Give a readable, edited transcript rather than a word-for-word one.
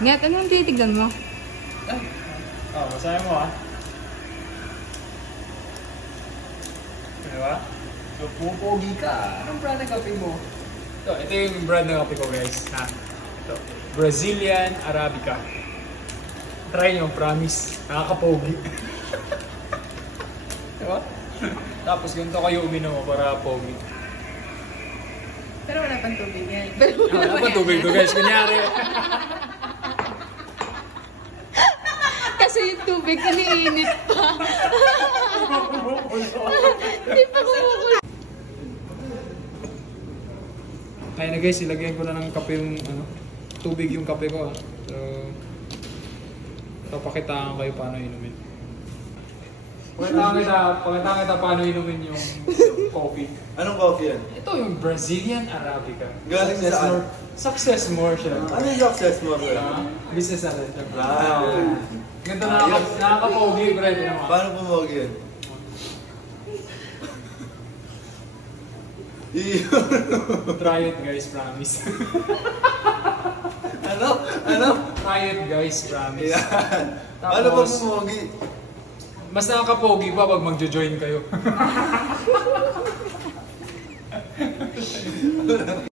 Nget, anong titignan mo? Oh, masaya mo ah. Diba? So, pupogi ka. Anong brand ng kape mo? Ito yung brand ng kape ko guys. Ha? Ito. Brazilian Arabica. Try nyo, promise. Nakakapogi. Diba? Tapos ganito kayo uminom para pogi. Pero wala pang tubig yan. Wala pa tubig to guys, kunyari. Kasi yung tubig, iniinit pa. Hindi pa kumukulo. Kaya na guys, ilagyan ko na ng kape yung tubig yung kape ko. So, papakitaan kayo paano inumin. Pakitaan kita paano inumin yung coffee. Anong coffee yan? Ito yung Brazilian Arabica. Galing saan? Success more siya. Ano yung success mo, bro? Business natin siya. Wow. Ganito nakaka-pogi, bro. Paano pumogi yan? Try it guys, promise. Ano? Try it guys, promise. Yan. Tapos, Paano pa pumogi? mas nakaka-pogi pa pag magjo-join kayo.